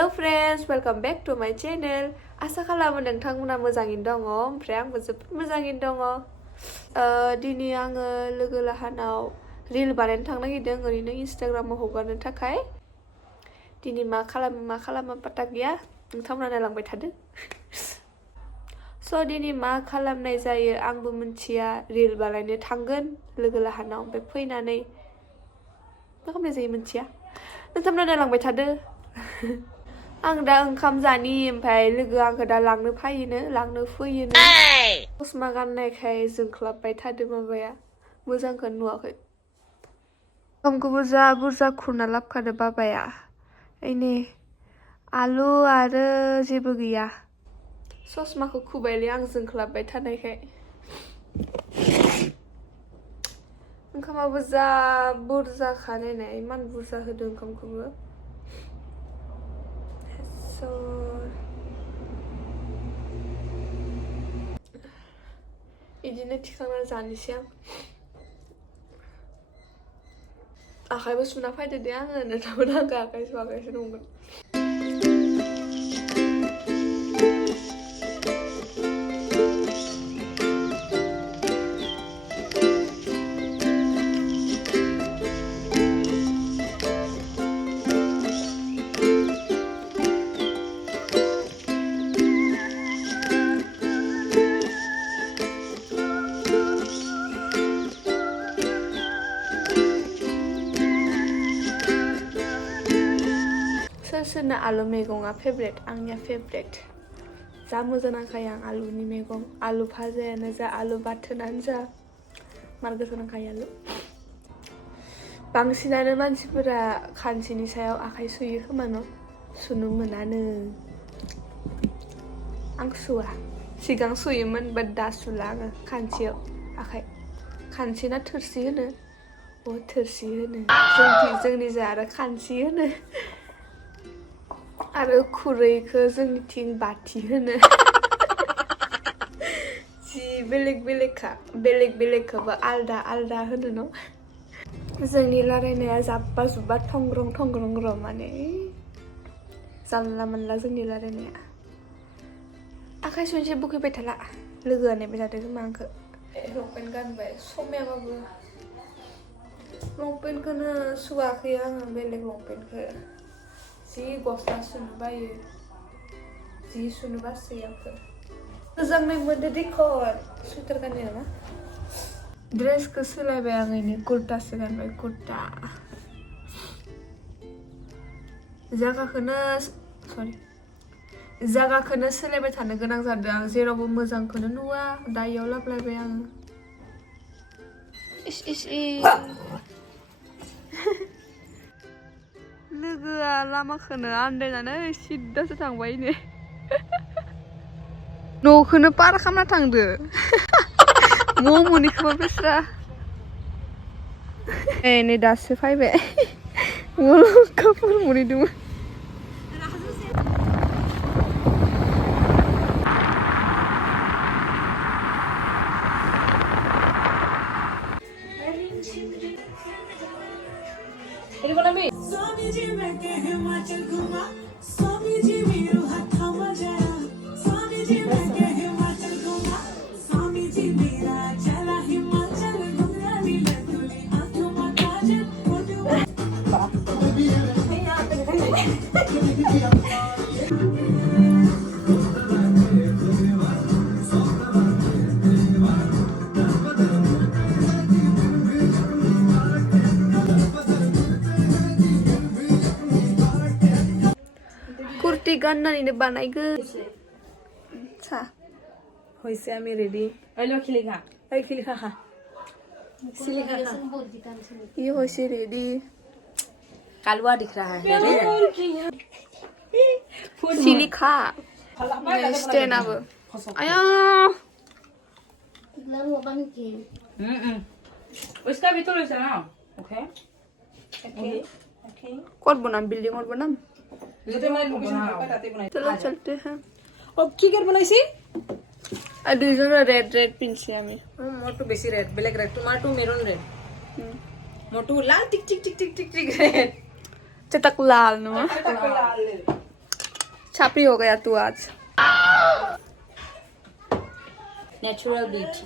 Hello friends, welcome back to my channel. आसा खालामो नोंथांमोना मोजाङैनो दङ ओमफ्राय आंबो जोबोद मोजाङैनो दङ। दिनै आङो लोगो लाहानाव रिल बानायनो थांनो नागिरदों ओरैनो इन्स्टाग्रामाव हगारनो थाखाय। दिनै मा खालामा पात्ता गैया, नोंथांमोना नायलांबाय थादो। स' दिनै मा खालामनाय जायो आंबो मिथिया, रिल बानायनो थांगोन लोगो लाहानाव, ओमफ्राय फैनानै मा खालामनाय जायो मिथिया, नोंथांमोना नायलांबाय थादो। आं दा ओंखाम जानि, ओमफ्राय लोगोआ आंखौ दा लांनो फैयोनो। चसमा गाननायखाय जोंख्लाबबाय थादो माबाया, मोजांखौनो नुवाखै। ओंखामखौबो जा बुरजा खुरना लाबोखादो बाबाया। ओइनै आलु आरो जेबो गैया। चसमाखौ खुबायलै आं जोंख्लाबबाय थानायखाय। ओंखामाबो जा बुरजाखा, नायनाय इमान बुरजा होदों ओंखामखौबो। बिदिनो थिखांना जानोसै आं। आखाइबो सुना फैदो दे आङो, नोंथांमोना आंखौ आखाइ सुवाखैसो नंगोन। सोरना आलु मैगङा फेभरेट? आंनिया फेभरेट। जा मोजां नांखायो आं आलुनि मैगं, आलु भाजायानो जा, आलु बाथोनानो जा, मार गोथाव नांखायो आलु। बांसिनानो मानसिफोरा खानसिनि सायाव आखाइ सुयो खोमा न'? सुनो मोनानो। आं सुवा, सिगां सुयोमोन, बाट दा सुला आङो खानसियाव आखाइ। खानसि ना थोरसि होनो? थोरसि होनो जोंनि जा आरो खानसि होनो। आरो खुरैखौ जोंनिथिं बाथि होनो। जि बेलेग बेलेगखौबो आलदा होनो न'? जोंनि रायलायनाया जाब्बा जुब्बा थंग्रं र' माने जानला मोनला जोंनि रायलायनाया। आखाइ सुनोसै बुखैबाय थाला, लोगोआ नेबाय थादों खोमा आंखौ। लंपेन्ट गानबाय, समायाबाबो लंपेन्टखौनो सुवाखै आङो, बेलेग लंपेन्टखौ। जि गस्ला सुनो बायो, जि सुनो बासै आंखौ। मोजांनाय मोनदो देखन, सुइटार गाननो नामा? ड्रेसखौ सोलायबाय आं, ओइनै कुर्तासो गानबाय, कुर्ता। जागाखौनो सोलायबाय थानो गोनां जादों आं, जेरावबो मोजांखौनो नुवा, दा इयाव लाबोलायबाय आङो। लोगोआ लामाखौनो आन्दायनानै सिद्दासो थांबाय नै। न'खौनो पार खालामना थांदो। मनिखौबो बेस्रा। नै दासो फैबाय। कापुर मोनहैदोंमोन। कुर्ती गाननानैनो बानायगोन। सा होइसे आमी रेडी। ओइलो खिलिखा। ओइ खिलिखा खा। सिलिखा खा। ये होइसे रेडी। कालवा दिख रहा है रे। सिलिखा। स्टैंड अब। आया। उसका भी तो ऐसा ना। ओके। कौन बनाम बिल्डिंग और बनाम? चलो चलते हैं। अब की कर बनाइसी? दुईजन रेड पिनছি আমি। मोटू बेसी red, black red, tomato maroon red. मोटू लाल टिक टिक टिक टिक टिक टिक रेड। cetak लाल नो। लाल। छापरी हो गया तू आज Natural beauty.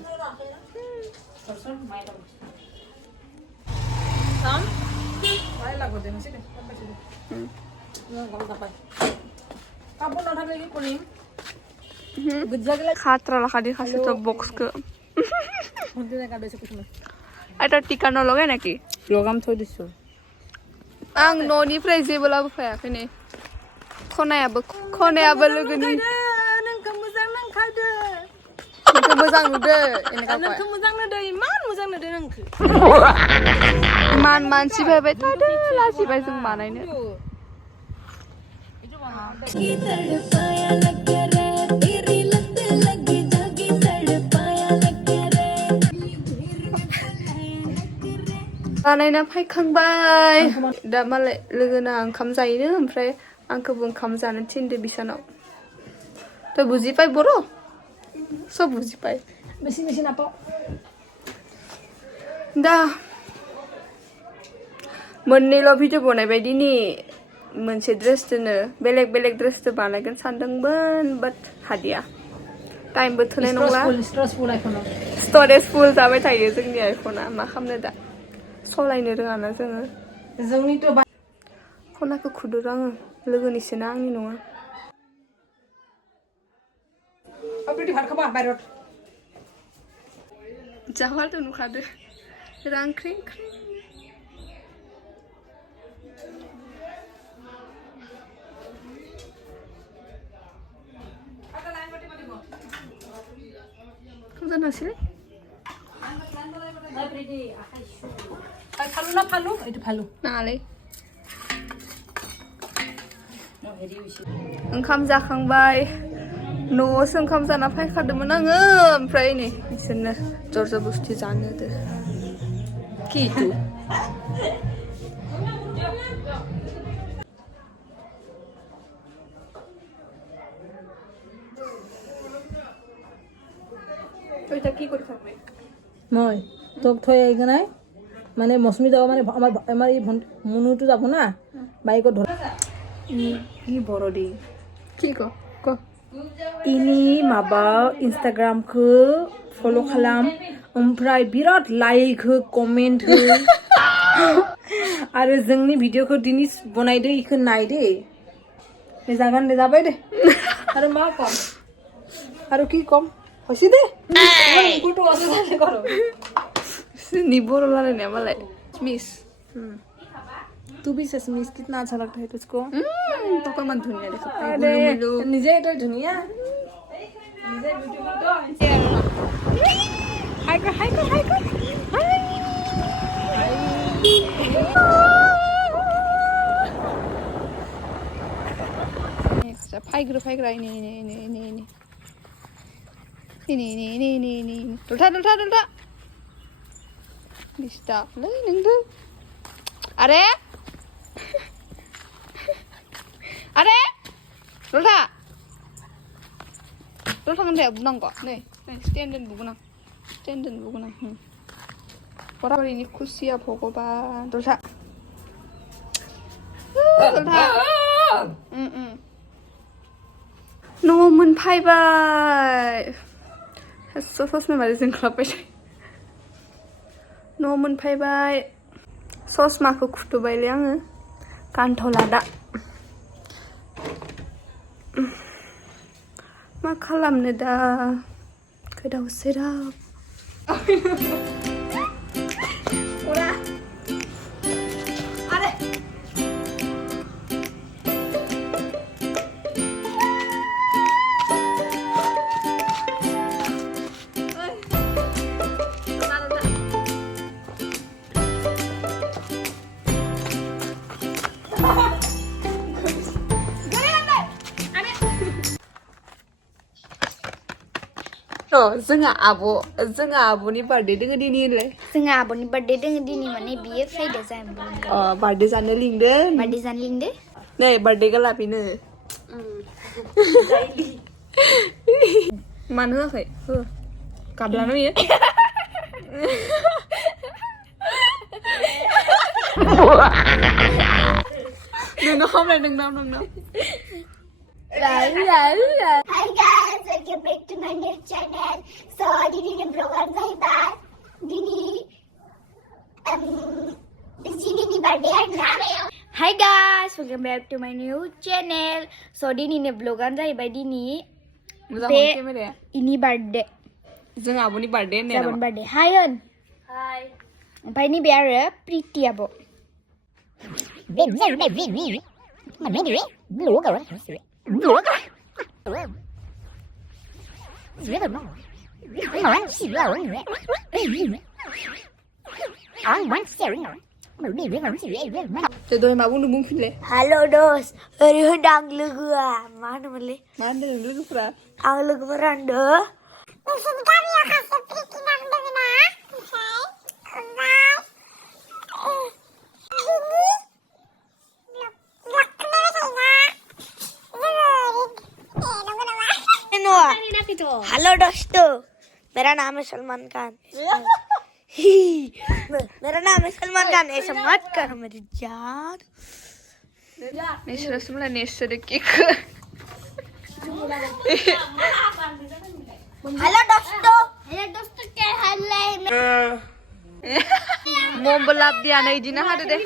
खात्रा लखा दी खासे तो बॉक्स को এটা টিকা নলগাই নাকি लगाम थोइ दिसु आं न'निफ्राय जेबोलाबो फैयाखै नै खनायाबो लोगोनि नोंखौ मोजां नांखादो नोंखौ मोजां नुदो नोंखौ मोजां नुदो इमान मोजां नुदो नोंखौ मान मानसि फैबाय थादो लाजिबाय जों बानायनो बानायना फैखांबाय दा मालाय लोगोना ओंखाम जायोनो ओमफ्राय आंखौबो ओंखाम जानो थिनदो बिसानाव तो बुजिबाय बर' सब बुजिबाय बेसि नापाव दा मोननैल' भिडिअ बनायबाय दिनि मोनसे ड्रेस दोनो बेलेग बेलेग ड्रेसजों बानायगोन सानदोंमोन बाट हादिया टाइमबो थोनाय नंला स्टरेज फुल जाबाय थायो जोंनि आइफना मा खालामनो दा सलायनो रोङाना जोङो जोंनिथ' खनाखौ खुदुर आङो लोगोनिसोना आंनि नङा जाबाथ' नुखादो रां ख्रिं ख्रिं जानोसैलै फालु एटु फालु नालाय ओंखाम जाखांबाय न'आवसो ओंखाम जाना फैखादोंमोन आङो ओमफ्राय नै बिसोरनो जरजबस्थि जानो होदो किटु ওইটা কি করে থাকবে মই তোক থৈ আহি নাই মানে মৌচুমী যাব মানে আমাৰ এই মুনুটো যাব না বাইকত ধৰ ই বড় দি কি ক इनि माबा इन्स्टाग्रामखौ फल' खालाम ओमफ्राय बिराद लाइक हो कमेन्ट हो आरो जोंनि भिडिअखौ दिनै बनायदो इखौ नायदे जागोन दे जाबाय दे आरो मा कम आरो কি কম হইছে দে কুটো আছে জানে করো নি বড় লাগাने मालाय मिस तू भी ससमीस कितना अच्छा लगता है तुझको तो पर मन धुनिया देखो अरे निजे तो धुनिया निजे ब्यूटीफुल तो हाय कर extra फाइग्रा ini dulta distak lagi nengdu are dulta kan dia bunang kok nih stand bunang orang ini kusia pokoknya dulta no मोनफैबाय ससमा मारै जोंख्लाबबाय थायो न' मोनफैबाय ससमाखौ खुथुबायलै आङो गानथ'ला दा मा खालामनो दा गोदाव सोराव जोंहा आब'नि बार्थडे दोङो दिनैलाय जोंहा आब'नि बार्थडे दोङो दिनै माने बियो फैदो जायो बार्थडे जानो लिंदों नै बार्थडे गालाफिनो मानो होआखै हो गाबलानो बियो नोंनाव खामलायदों नोंनाव Hi guys, welcome back to my new channel. So, Dini ni vlogger Jailis. Dini ni birthday na. Hi guys, welcome back to my new channel. So, Dini ni vlogger Jailis. Dini ini birthday. जों आब'नि birthday होननाय Seven birthday. Hi An. Hi. Oमफ्राय ni biara Pretty abo. 저 너희 마 बुंदों बुंफिनलाय Halo dos, oरैनो आं लोगोआ मा होनोमोनलै मा होनदों लोगोफोरा आं लोगोफोरा होनदों नोंसोरनि गामियाव सासे प्रिति नाम दङ ना हेलो दोस्तों मेरा नाम है सलमान खान मेरा नाम है सलमान खान ऐसा मत करो मेरी जान नेसर समला नेसर केक हेलो दोस्तों क्या हाल है मम्बला बियानो इदिनो हादो दे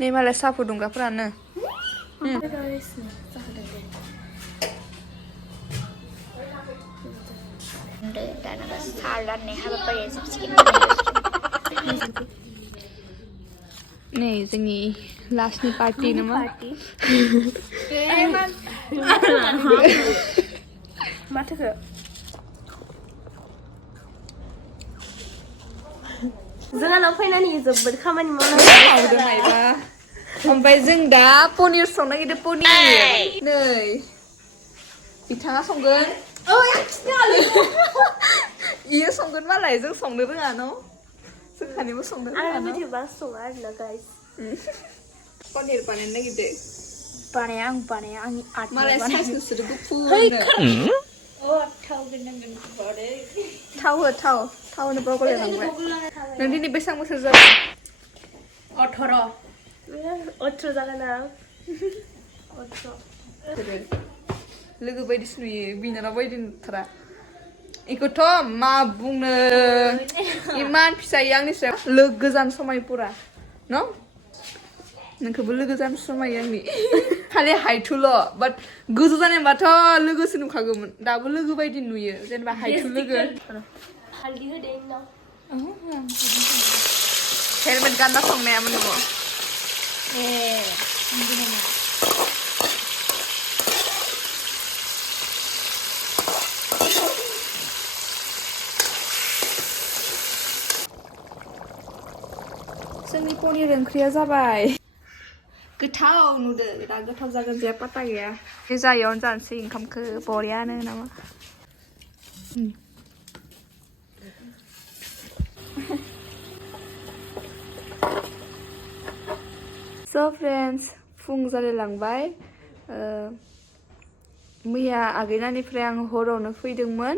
नै मालाय साहा फुदुंग्राफोरानो नै जोंनि लास्टनि पार्टि नामा माथोखो जोंहानाव फैनानै जोबोद खामानि मावदों नायबा ओमफ्राय जों दा पनिर संनो नागिरदों पनिर नै बिथाङा संगोन इयो संगोन मालाय जों संनो रोङा न' जों खानैबो संनो रोङा न' पनिर बानायनो नागिरदों बानाया आंनि आर्ट मालाय साइज नोंसोरो गुफुरनो थाव होनो बावगारलायलांबाय नों दिनै बेसेबां बोसोर जाबाय 18 जागोन आं लोगो बायदिसो नुयो बिनानाव बायदि नुथारा इखौथ' मा बुंनो इमान फिसायो आंनि सायाव लोगो जानो समाय पुरा न' नोंखौबो लोगो जानो समायो आंनि खालि हाइथुल' बाट गोजौ जानायबाथ' लोगोसो नुखागौमोन दाबो लोगो बायदि नुयो जेनेबा हाइथु लोगो हेलमेट गानना संनायामोन न'आव जोंनि पनिर ओंख्रिया जाबाय गोथाव नुदो दा गोथाव जागोन जे पाता गैया बे जायावनो जानोसै ओंखामखौ बरियानो नामा So friends फुं जालायलांबाय मैया आगैनानिफ्राय आं हरावनो फैदोंमोन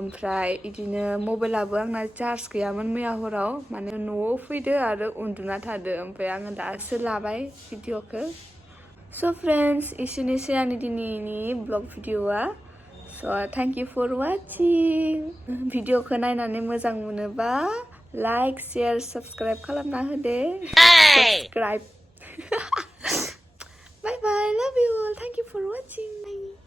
ओमफ्राय इदिनो मबाइलाबो आंना चार्ज गैयामोन मैया हराव माने न'आव फैदो आरो उन्दुना थादो ओमफ्राय आङो दासो लाबाय भिडिअखौ So friends एसेनोसै आंनि दिनैनि blog भिडिअआ So thank you for watching भिडिअखौ नायनानै मोजां मोनोबा लाइक शेयार साबस्क्राइब खालामना होदे subscribe Bye bye, love you all, thank you for watching. Bye.